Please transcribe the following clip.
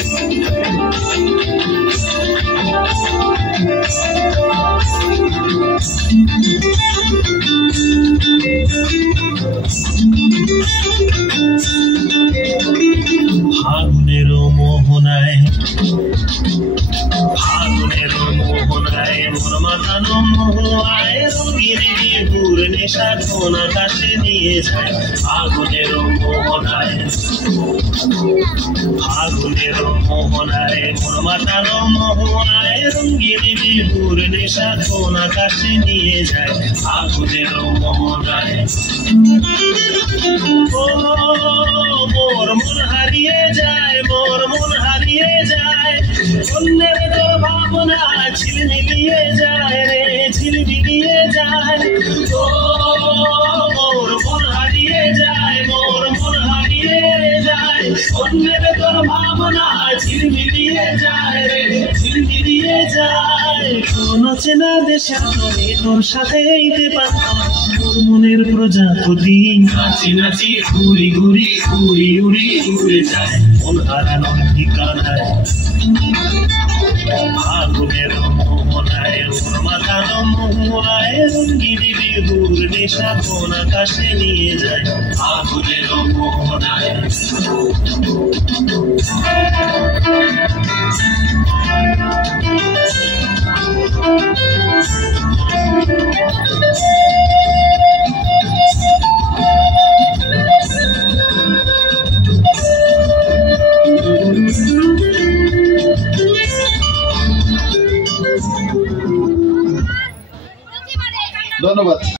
ফাগুনের মোহনায় মোর মাতানো মোহায় রঙিন বিহুর নেশা কোন আকাশে নিয়ে যায়। ফাগুনের মোহনায় মোর মাতানো মোহায় রঙিন বিহুর নেশা কোন আকাশে নিয়ে যায়। ফাগুনের মোহনায় ও মোর মন হারিয়ে যায়, মোর মন হারিয়ে যায়। অন্যের তোর ভাবনা ঝিলমিলিয়ে যায় রে, ঝিলমিলিয়ে যায়। ও মোর মন হারিয়ে যায়, মোর মন হারিয়ে যায়। অন্যের তোর ভাবনা ঝিলমিলিয়ে যায় রে, ঝিলমিলিয়ে যায়। কোন চেনা দেশে আমি তোর সাথে এইতে পারতাম, তোর মনের প্রজাপতি নাচি নাচি ঘুরি ঘুরি উড়ি উড়ি উড়ে যায় মন হারানোর ঠিকানায়। ফাগুনের মোহনায় মোর মাতানো মোহনায় রঙিন বিহুর নেশা কোন আকাশে নিয়ে যায়। ফাগুনের মোহনায়